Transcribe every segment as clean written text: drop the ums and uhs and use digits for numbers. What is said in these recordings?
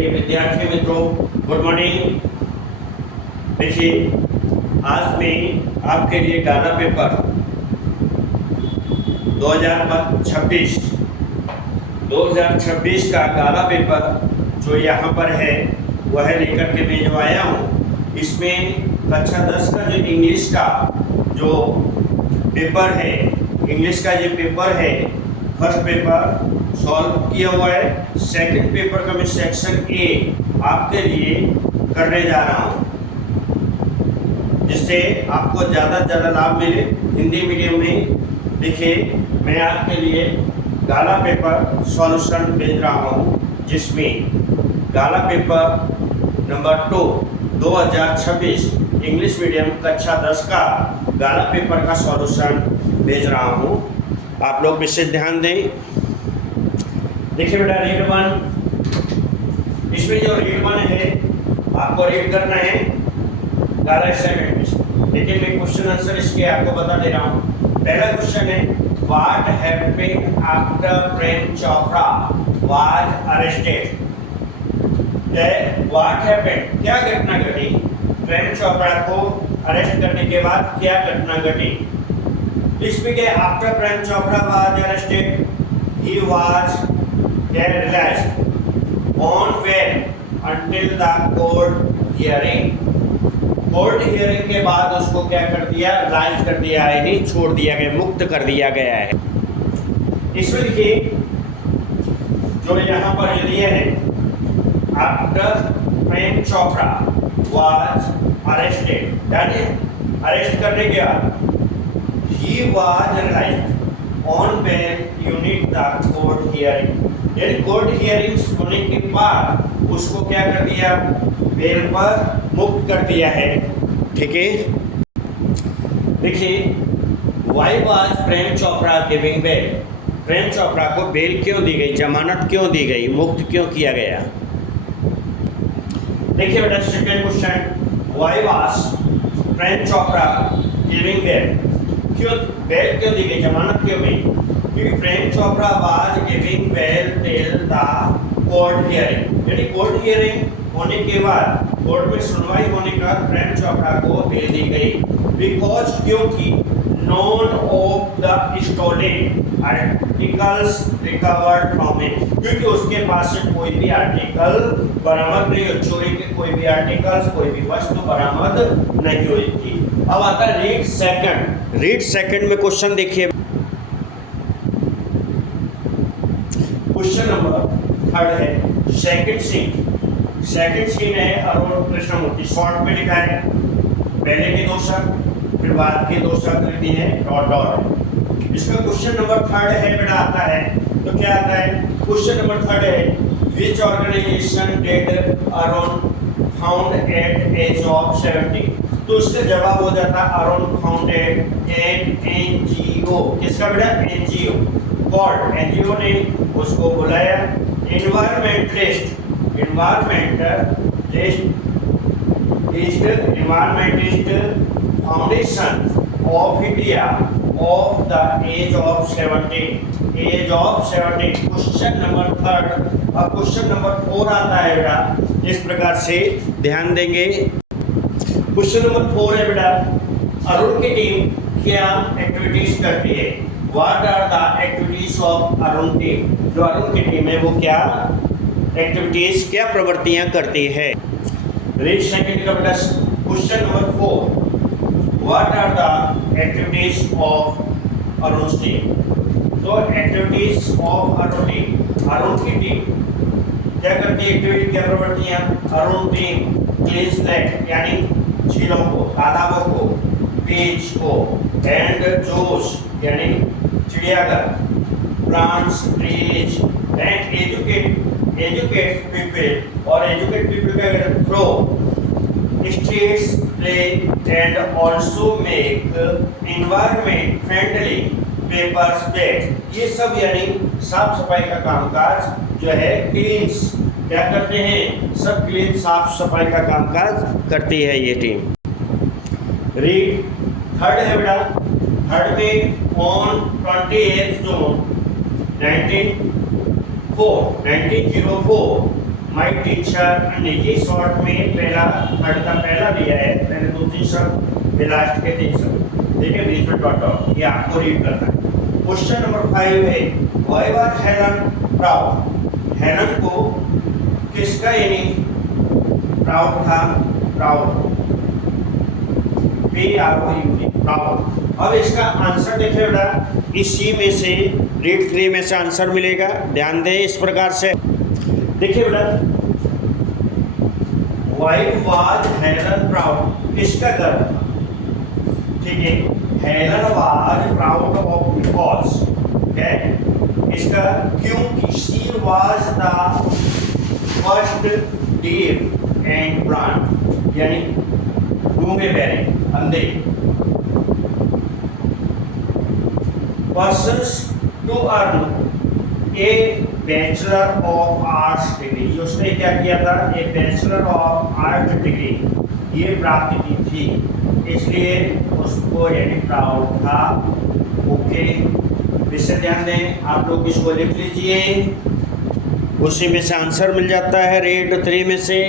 प्रिय विद्यार्थी मित्रों, गुड मॉर्निंग। देखिए, आज मैं आपके लिए गाला पेपर 2026 का गाला पेपर जो यहाँ पर है वह लेकर के मैं जो आया हूँ। इसमें कक्षा 10 का जो इंग्लिश का जो पेपर है, इंग्लिश का जो पेपर है, फर्स्ट पेपर सॉल्व किया हुआ है। सेकंड पेपर का मैं सेक्शन ए आपके लिए करने जा रहा हूँ, जिससे आपको ज़्यादा से ज़्यादा लाभ मिले। हिंदी मीडियम में देखिए, मैं आपके लिए गाला पेपर सॉल्यूशन भेज रहा हूँ, जिसमें गाला पेपर नंबर 2 2026 इंग्लिश मीडियम कक्षा 10 का गाला पेपर का सॉल्यूशन भेज रहा हूँ। आप लोग विशेष ध्यान दें। देखिए बेटा, रीड 1, इसमें जो रीड 1 है आपको रीड करना है गाला असाइनमेंट। लेकिन मैं क्वेश्चन आंसर इसके आपको बता दे रहा हूँ। पहला क्वेश्चन है, what happened after Prem Chopra was arrested. What happened, क्या घटना घटी प्रेम चोपड़ा को अरेस्ट करने के बाद, क्या घटना घटी। इसमें क्या, after Prem Chopra was arrested he was released on bail until the court hearing। Court hearing के बाद उसको क्या कर दिया, रिलीज कर दिया है, नहीं छोड़ दिया गया, मुक्त कर दिया गया है। इसमें देखिए जो यहाँ पर ये दिए हैं, after Prem Chopra was arrested, यानी अरेस्ट करने के बाद ही was released on bail until the court hearing, यानी कोर्ट हियरिंग्स होने के बाद उसको क्या कर दिया, बेल पर मुक्त कर दिया है। ठीक है, देखिए, why was Prem Chopra giving bail, Prem Chopra को बेल क्यों दी गई, जमानत क्यों दी गई, मुक्त क्यों किया गया। देखिए बेटा, second question, why was Prem Chopra giving bail, क्यों बेल क्यों दी गई, जमानत क्यों गई। क्योंकि Prem Chopra was giving bail till the court hearing, यानी कोर्ट हियरिंग होने के बाद, कोर्ट में सुनवाई होने का प्रेम चोपड़ा को बेल दी गई। बिकॉज, क्योंकि none of the stolen articles recovered from it, क्योंकि उसके पास से कोई भी आर्टिकल बरामद नहीं हुई, चोरी के कोई भी आर्टिकल्स, कोई भी वस्तु बरामद नहीं हुई थी। अब आता है रीड सेकंड। रीड सेकंड में क्वेश्चन देखिए, क्वेश्चन नंबर 3 है, सेकंड सीन। सेकंड सीन है अरुण कृष्णमूर्ति, शॉर्ट में लिखा है, पहले के 2 शब्द फिर बाद के 2 शब्द लिख दिए हैं डॉट डॉट। इसका क्वेश्चन नंबर 3 है बेटा, आता है तो क्या आता है, क्वेश्चन नंबर 3 है, which organisation did Arun found at age of 70। तो इसका जवाब हो जाता अरुण फाउंडेड एन एनजीओ, किसका बेटा, एनजीओ कॉल्ड, एनजीओ ने उसको बुलाया environmentalist foundation of India of the age of 70, age of 70। Question number 3। अब क्वेश्चन नंबर 4 आता है बेटा, इस प्रकार से ध्यान देंगे। क्वेश्चन नंबर 4 है बेटा, अरुण की टीम क्या एक्टिविटीज करती है। What are the activities of Arun team, जो अरुण की टीम है वो क्या एक्टिविटीज, क्या प्रवृत्तियां करती है। रीड सेकंड का बेटा question number 4, what are the activities of Arun team. तो activities of Arun team, Arun की टीम क्या करती है, एक्टिविटी क्या प्रवृत्तियां। अरुण टीम क्लीन्स लेक, यानी झीलों को, तालाबों को, बीच को, एंड जोश यानी चिड़ियाघर, plants, trees, and educate people, और एजुकेट पीपल क्या करते हैं, throw streets play and also make environment friendly papers bag. ये सब यानी साफ सफाई का कामकाज जो है, क्लीन्स क्या करते हैं, सब क्लीन साफ सफाई का कामकाज करती है ये टीम। रीड थर्ड है बेटा, थर्ड में on 28 June 1904 my teacher, and ये शॉर्ट में पहला थर्ड का पहला दिया है, पहले 2-3 शब्द फिर लास्ट के 3 शब्द, ठीक है, बीच में डॉट डॉट, ये आपको रीड करना है। क्वेश्चन नंबर 5 है why was Helen proud. Helen को किसका यानी प्राउड था, प्राउड, प्राउड। अब इसका आंसर देखिए बेटा, इसी में से रीड 3 में से आंसर मिलेगा, ध्यान दें इस प्रकार से। देखिए बेटा, व्हाई वाज हेलन प्राउड, किसका गर्व था, ठीक है, Helen was proud of because, है इसका क्योंकि she was the first deaf and blind, यानी गूंगे बहरे, अंधे, persons to earn a bachelor of arts degree, उसने क्या किया था, a bachelor of art degree ये प्राप्त की थी, इसलिए उसको यानी प्राउड था। ओके, विषय ध्यान दें, आप लोग इसको लिख लीजिए, उसी में से आंसर मिल जाता है रीड 3 में से,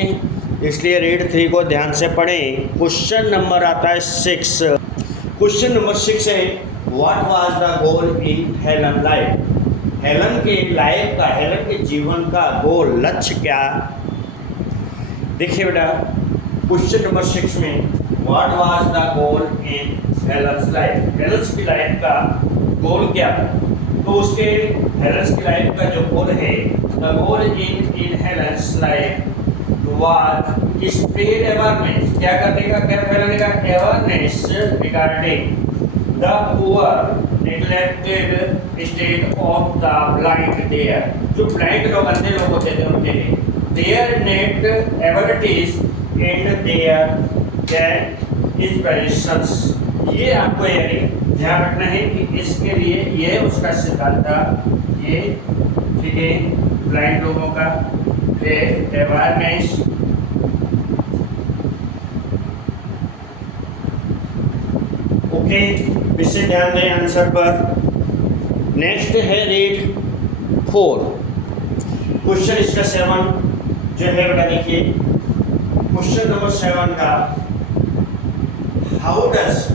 इसलिए रीड 3 को ध्यान से पढ़ें। क्वेश्चन नंबर आता है 6। क्वेश्चन नंबर 6 है what was the goal in Helen life. Helen के लाइफ का, हेलन के जीवन का गोल, लक्ष्य क्या। देखिए बेटा, क्वेश्चन नंबर 6 में what was the goal in Helen's life, Helen's की लाइफ का गोल क्या था, तो उसके हेलन्स की लाइफ का जो गोल है, the goal in Helen's life was spread awareness, क्या करने का, क्या फैलाने का, awareness regarding the poor neglected state of the blind there, जो ब्लाइंड लोग, अंधे लोग होते थे उनके लिए, their net abilities and their can inspirations. ये आपको यानी ध्यान रखना है कि इसके लिए ये उसका सिद्धांत था, ये ठीक है, ब्लाइंड लोगों का अवेयरनेस, ओके, इससे ध्यान दें आंसर पर। नेक्स्ट है रीड 4, क्वेश्चन इसका 7 जो है बेटा, देखिए क्वेश्चन नंबर 7 का, how does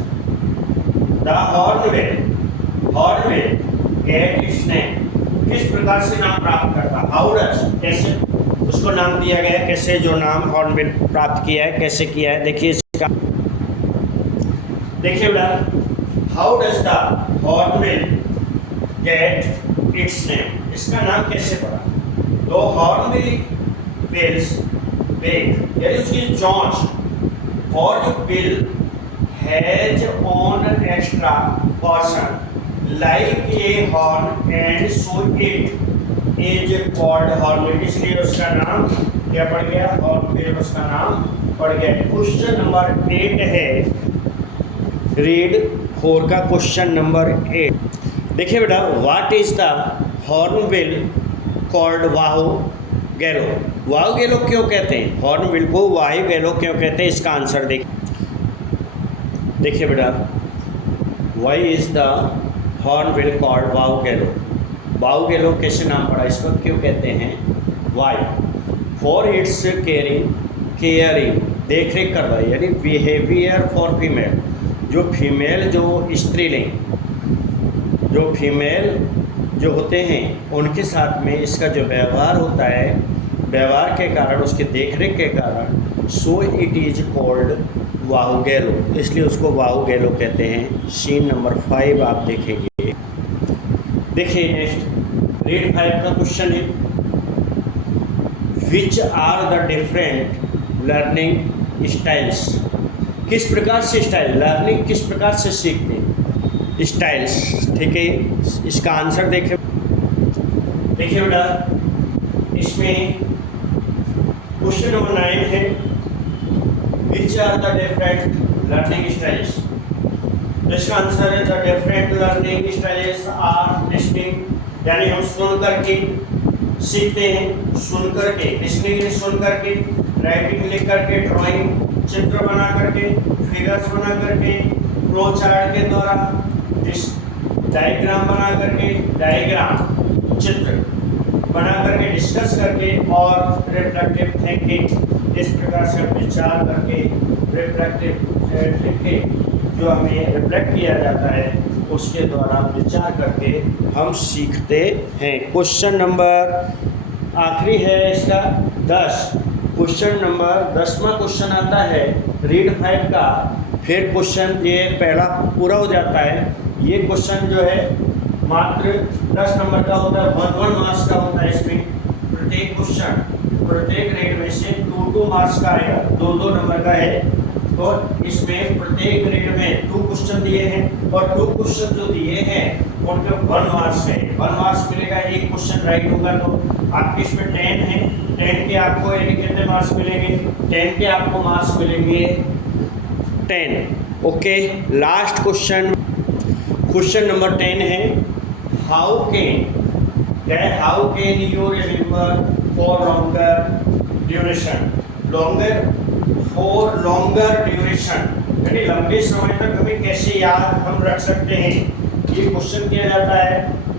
the hornbill get its name, किस प्रकार से नाम प्राप्त करता, हाउ डज, कैसे उसको नाम दिया गया, कैसे जो नाम हॉर्नबिल प्राप्त किया है, कैसे किया है, देखिए इसका, देखिए बेटा, how does the hornbill get its name, इसका नाम कैसे पड़ा, तो हॉर्नबिल बिल्स बिग, यानी उसकी चोंच और जो bill has on extra person like a horn and so it is called hornbill, इसलिए उसका नाम क्या पड़ गया, हॉर्नबिल उसका नाम पड़ गया। क्वेश्चन नंबर 8 है रीड 4 का, क्वेश्चन नंबर 8। देखिए बेटा, what is the hornbill called वाहु गैलो, वाहु गैलो क्यों कहते हैं, हॉर्नबिल को वाहु गैलो क्यों कहते हैं, इसका आंसर देखिए बेटा, why is the hornbill called वाहु गैलो, वाहु गैलो कैसे नाम पड़ा, इसको क्यों कहते हैं, वाई, फॉर इट्स केयरिंग देख रेख कर रहा है, यानी बिहेवियर फॉर फीमेल, जो फीमेल, जो स्त्रीलिंग, जो फीमेल जो होते हैं उनके साथ में इसका जो व्यवहार होता है, व्यवहार के कारण, उसके देखरेख के कारण, सो इट इज कॉल्ड वाहु गैलो, इसलिए उसको वाहु गैलो कहते हैं। सीन नंबर 5 आप देखेंगे। देखिए नेक्स्ट रीड 5 का क्वेश्चन है, which are the different learning styles, किस प्रकार से स्टाइल, लर्निंग किस प्रकार से सीखते हैं, स्टाइल्स, ठीक है, इसका आंसर देखिए बेटा, इसमें क्वेश्चन नंबर 9 है, which are the different learning styles, इसका आंसर है the different learning styles are listening, यानी हम सुन करके सीखते हैं, सुन करके, लिसनिंग सुन करके, राइटिंग लिख करके, ड्राइंग चित्र बना करके, फिगर्स बना करके, फ्लो चार्ट के द्वारा, डायग्राम बना करके, डायग्राम चित्र बना करके डिस्कस करके और रिफ्लेक्टिव थिंकिंग, इस प्रकार से हम विचार करके रिफ्लेक्टिव थिंकिंग जो हमें रिफ्लेक्ट किया जाता है उसके द्वारा विचार करके हम सीखते हैं। क्वेश्चन नंबर आखिरी है इसका 10। क्वेश्चन नंबर 10वां क्वेश्चन आता है रीड 5 का। फिर क्वेश्चन ये पहला पूरा हो जाता है। ये क्वेश्चन जो है मात्र 10 नंबर का होता है, 1 मार्क्स का होता है। इसमें प्रत्येक क्वेश्चन प्रत्येक ग्रेड में से 2 मार्क्स का आएगा, 2 नंबर का है। तो इसमें प्रत्येक ग्रेड में 2 क्वेश्चन दिए हैं और 2 क्वेश्चन जो दिए हैं उनके 1 मार्क्स है। 1 मार्क्स मिलेगा, एक क्वेश्चन राइट होगा तो आपके इसमें 10 है। 10 के आपको कितने मार्क्स मिलेंगे? 10 के आपको मार्क्स मिलेंगे 10। Okay, last question, question number 10 है how can you remember for longer duration. For longer duration यानी लंबे समय तक हमें कैसे याद हम रख सकते हैं, ये क्वेश्चन किया जाता है।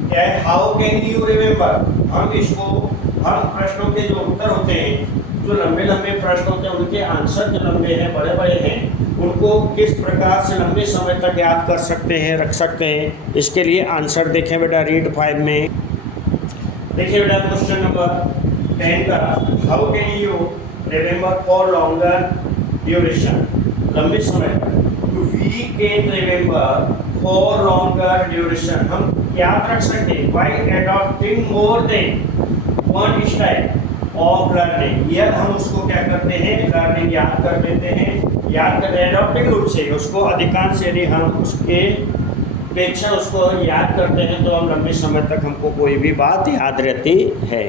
क्या है? How can you remember. हम प्रश्नों के जो उत्तर होते हैं, जो लंबे प्रश्न होते हैं उनके आंसर जो लंबे हैं, बड़े हैं, उनको किस प्रकार से लंबे समय तक याद कर सकते हैं, रख सकते हैं। इसके लिए आंसर देखें बेटा रीड 5 में। देखिए बेटा क्वेश्चन नंबर 10 का how can you remember for longer duration, लंबे समय तक। We can remember for longer duration, हम याद रख सकते हैं by adopting more than 1 style of learning. यह हम उसको क्या करते हैं, लर्निंग याद कर लेते हैं, याद करते हैं एडॉप्टिंग रूप से। उसको अधिकांश यदि हम उसके अपेक्षा उसको याद करते हैं तो हम लंबे समय तक हमको कोई भी बात याद रहती है।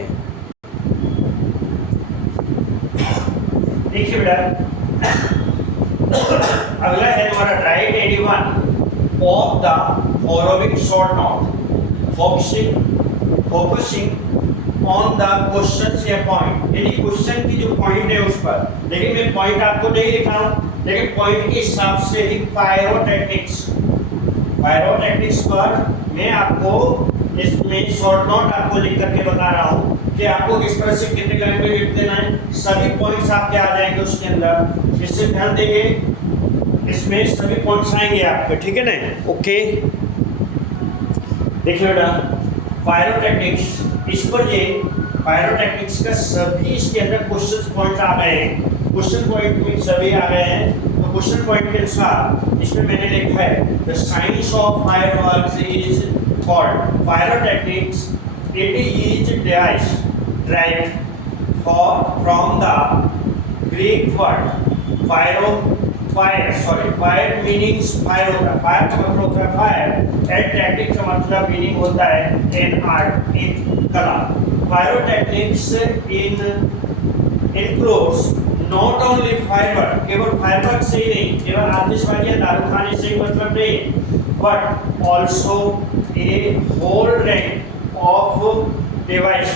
देखिए बेटा अगला है हमारा right anyone of the following short note focusing on the question या पॉइंट, यानी क्वेश्चन की जो पॉइंट है उस पर। लेकिन मैं पॉइंट आपको नहीं लिखा हूँ, लेकिन पॉइंट के हिसाब से ही पायरोटेक्निक्स पर मैं आपको इसमें शॉर्ट नोट आपको लिख करके बता रहा हूँ कि आपको किस तरह से कितने लाइन में लिख देना है। सभी पॉइंट्स आपके आ जाएंगे उसके अंदर, इससे ध्यान देंगे, इसमें सभी पॉइंट्स आएंगे आपके, ठीक है ना। ओके, देखिए बेटा पायरोटेक्निक्स, इस पर ये पायरोटेक्निक्स का सभी इसके अंदर क्वेश्चन पॉइंट आ गए हैं, क्वेश्चन पॉइंट में सभी आ गए हैं। तो क्वेश्चन पॉइंट के अनुसार इसमें मैंने लिखा है the science of fireworks is called pyrotechnics, it is device derived from the Greek word fire meanings fire होता है, fire का मतलब होता है फायर, and tactics का मतलब मीनिंग होता है in art, in कला। Pyrotechnics includes not only firework, केवल फायरवर्क से ही नहीं, केवल आतिशबाजी या दारू खाने से ही मतलब नहीं, but also a whole range of device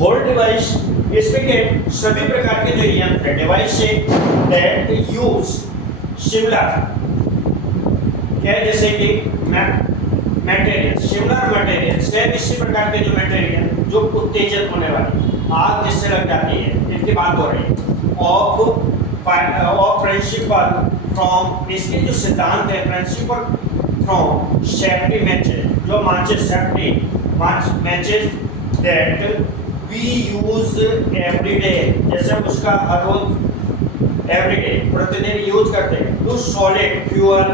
whole device, इसमें के सभी प्रकार के जो यंत्र device say that use similar, क्या जैसे कि मटेरियल, सिमिलर मटेरियल, सेम इसी प्रकार के जो मटेरियल जो उत्तेजित होने वाले, आग जिससे लग जाती है, इनकी बात हो रही है। ऑफ प्रिंसिपल फ्रॉम, इसके जो सिद्धांत है प्रिंसिपल फ्रॉम सेफ्टी मैचेस, जो माचिस safety matches that we use every day, जैसे हम उसका हर रोज एवरी डे प्रतिदिन यूज करते हैं। टू सॉलिड फ्यूअल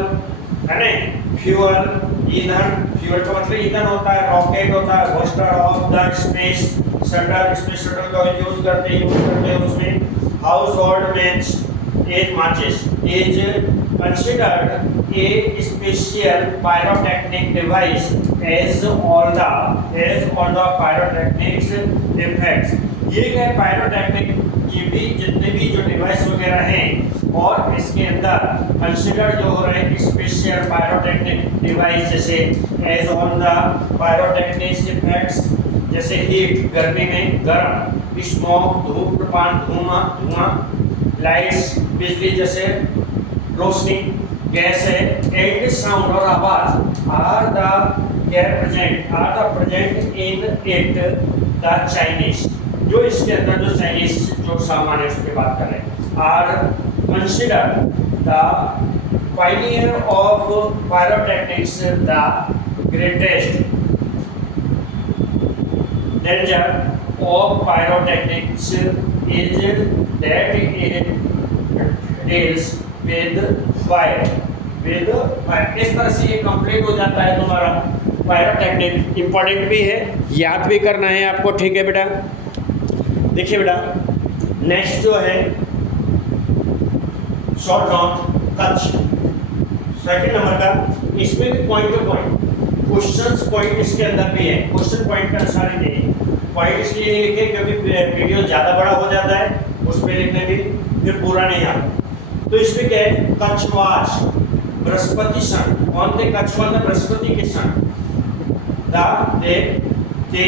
है ना, फ्यूअल ईंधन, फ्यूअल का मतलब ईंधन होता है, रॉकेट होता है, booster of the space shuttle, space shuttle का यूज करते हैं उसमें। हाउस होल्ड मैच एज माचिस is considered a special pyrotechnic device as all the pyrotechnics effects। ये है पायरोटेक्निक, ये भी जितने भी जो डिवाइस वगैरह हैं और इसके अंदर कंसिडर जो हो रहे हैं स्पेशल पायरोटेक्निक डिवाइस, जैसे as on the pyrotechnic effects, जैसे हीट गर्मी में गर्म, स्मोक धूम्रपान धुआं, लाइट्स बिजली जैसे रोशनी, गैस है, एंड साउंड और आवाज are the present in it the Chinese, जो इसके अंदर जो चाइनीज जो सामान है उसकी बात करें, are consider the pioneer of pyrotechnics the greatest danger of pyrotechnics is that it deals with fire. इस तरह से ये कंप्लीट हो जाता है तुम्हारा पायरोटेक्निक। इंपॉर्टेंट भी है, याद भी करना है आपको, ठीक है बेटा। देखिए बेटा, नेक्स्ट जो है short down Kutch, second number का। इसमें भी point two point questions point इसके अंदर भी है, क्वेश्चन पॉइंट के अनुसार ही नहीं। पॉइंट इसलिए नहीं लिखे क्योंकि वीडियो ज़्यादा बड़ा हो जाता है, उसमें लिखने भी फिर पूरा नहीं आता। तो इसमें क्या है, कच्छवास बृहस्पति सन, कौन थे कच्छवास? बृहस्पति के सन। they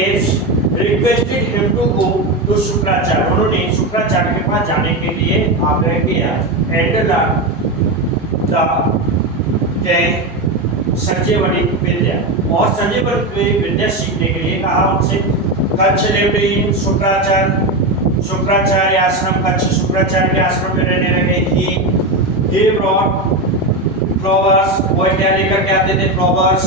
requested him to go to Shukracharya, उन्होंने शुक्राचार्य के पास जाने के लिए आग्रह किया। एंड संजयवनी विद्या, और संजयवनी विद्या सीखने के लिए कहा उनसे। कच्छ लिव्ड इन शुक्राचार्य आश्रम, कच्छ शुक्राचार्य के आश्रम में रहने लगे। ही ब्रॉट फ्लावर्स, वो क्या लेकर के आते थे? फ्लावर्स,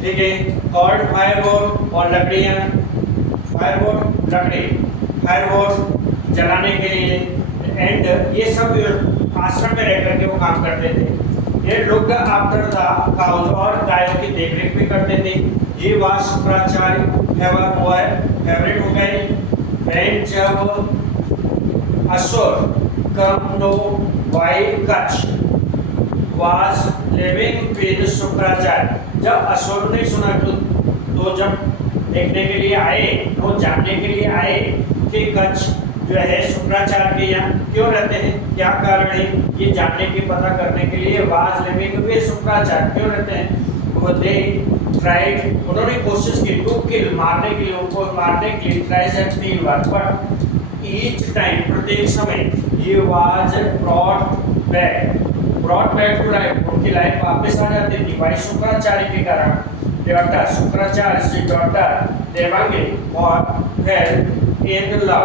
ठीक है। कॉल्ड फायरवुड, और लकड़ियाँ, फायरवुड लकड़ी, फायरवुड जलाने के लिए। एंड ये सब आश्रम में रह करके वो काम करते थे। ये लोग आफ्टर द काउज, और गायों की देखरेख भी करते थे। ये वाज शुक्राचार्य फेवरेट हो गए। व्हेन जब असुर come know by Kacha was living with Shukracharya, जब असुर ने सुना तो जब देखने के लिए आए, तो जानने के लिए आए कि कच्छ जो है शुक्राचार्य के यहाँ क्यों रहते हैं, क्या कारण है, ये जानने की पता करने के लिए वाज लिविंग विद शुक्राचार्य क्यों रहते हैं। वो दे ट्राइड, उन्होंने कोशिश की टू किल, मारने के लिए, उनको मारने के लिए ट्राई से 3 बार, बट ईच टाइम, प्रत्येक समय, ये was brought back to life, उनकी लाइफ वापस आ जाती थी भाई शुक्राचार्य के कारण। डॉटर शुक्राचार्य से डॉटर देवांगिनी और fell in love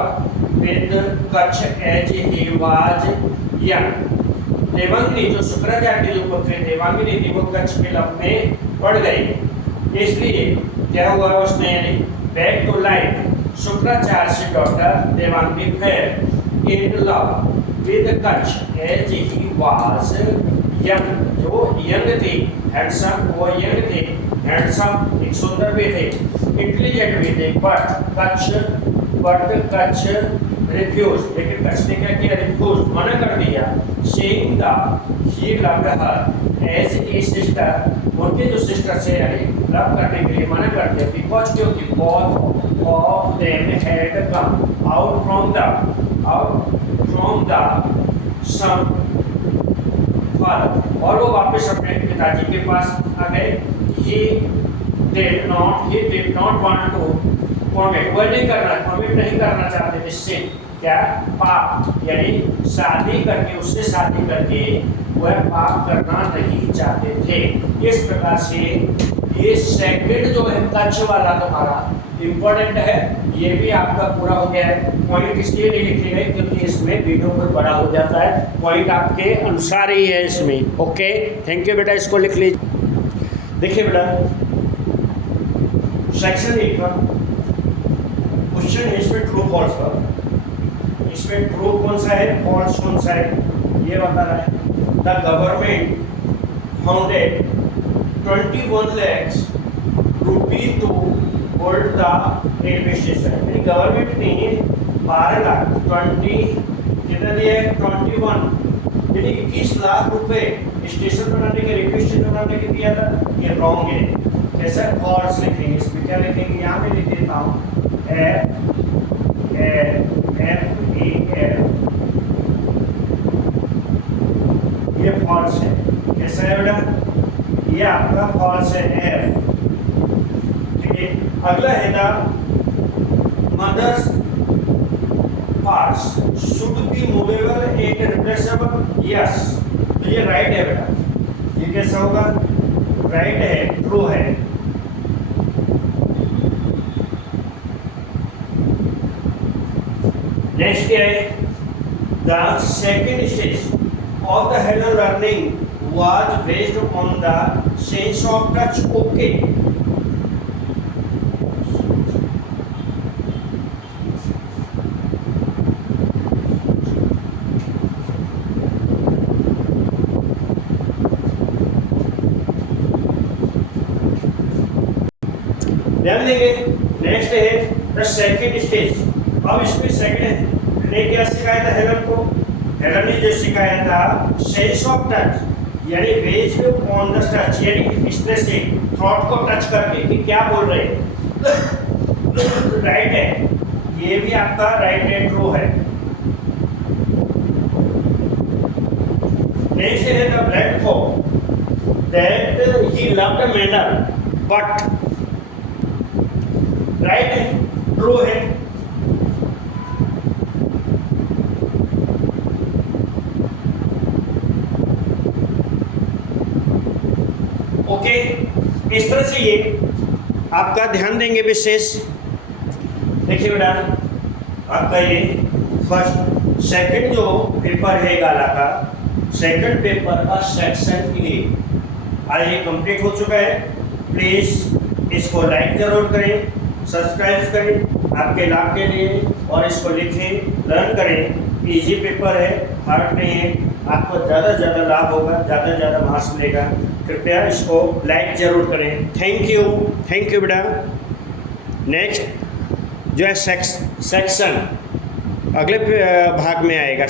with Kacha as he was young. Devangini जो शुक्राचार्य की जो पुत्री देवांगिनी थी, वो कच्छ के लव में पड़ गई। इसलिए क्या हुआ, उसने बैक टू लाइफ शुक्राचार्य से daughter Devangini fell in love with Kacha as he was young, जो यंग थी, हैंडसम, वो यंग थे, हैंडसम, एक सुंदर भी थे, इंटेलिजेंट भी थे। बट कच्छ रिफ्यूज, लेकिन कच्छ ने क्या किया? रिफ्यूज, मना कर दिया। Saying that he loved her as a sister, उनके जो सिस्टर से लव करने के लिए मना कर दिया। बिकॉज क्योंकि both of them had come out from the same father, और वो वापस अपने पिताजी के पास आ गए। he did not want to commit, वह नहीं करना चाहते थे sin, क्या? पाप, यानी शादी करके, उससे शादी करके वह पाप करना नहीं चाहते थे। इस प्रकार से ये सेकंड जो है कच्छ वाला तुम्हारा इम्पोर्टेंट है, ये भी आपका पूरा हो गया है। पॉइंट इसलिए नहीं लिखे गए क्योंकि इसमें वीडियो बहुत बड़ा हो जाता है, पॉइंट आपके अनुसार ही है इसमें। ओके, थैंक यू बेटा, इसको लिख लीजिए। देखिए बेटा, सेक्शन 1 का क्वेश्चन है, इसमें ट्रू फॉल्स का, इसमें ट्रू कौन सा है, फॉल्स कौन सा है, ये बता रहा है। The government founded 21 lakhs rupees to hold the railway station, यानी गवर्नमेंट ने 12 लाख 20 कितना दिया है, 21 यानी 21 लाख रुपए स्टेशन बनाने के, रेलवे स्टेशन बनाने के दिया था। ये रॉन्ग है, कैसा फॉल्स लिखेंगे, इसमें क्या लिखेंगे, यहाँ पे लिख देता हूँ ये फॉल्स है। कैसा है बेटा, ये आपका फॉल्स है, एफ। ठीक है, अगला है the mothers parts should be movable and replaceable, yes. तो ये राइट है बेटा, ये कैसा होगा, राइट है, ट्रू है। नेक्स्ट क्या है, the second stage of the hello learning was based on the sense of touch. Okay, ध्यान देंगे। नेक्स्ट है द सेकेंड स्टेज। अब इसमें सेकेंड ने क्या सिखाया था हेलन को, हेलन ने जो सिखाया था सेंस ऑफ टच, यानी बेस्ड ऑन द टच, यानी इसने से थॉट को टच करके कि क्या बोल रहे हैं। राइट है, ये भी आपका राइट है, ट्रू है। नेक्स्ट है the black fog that he loved manner but, right है, ट्रू है। ओके, इस तरह से ये आपका ध्यान देंगे विशेष। देखिए बेटा, आपका ये फर्स्ट सेकंड जो पेपर है गाला का, सेकंड पेपर का सेक्शन ए आज ये कंप्लीट हो चुका है। प्लीज़ इसको लाइक जरूर करें, सब्सक्राइब करें आपके लाभ के लिए, और इसको लिखें, लर्न करें। इजी पेपर है, हार्ड नहीं है, आपको ज़्यादा से ज़्यादा लाभ होगा, ज़्यादा से ज़्यादा मार्क्स मिलेगा। कृपया इसको लाइक ज़रूर करें। थैंक यू बेटा। नेक्स्ट जो है सेक्शन अगले भाग में आएगा।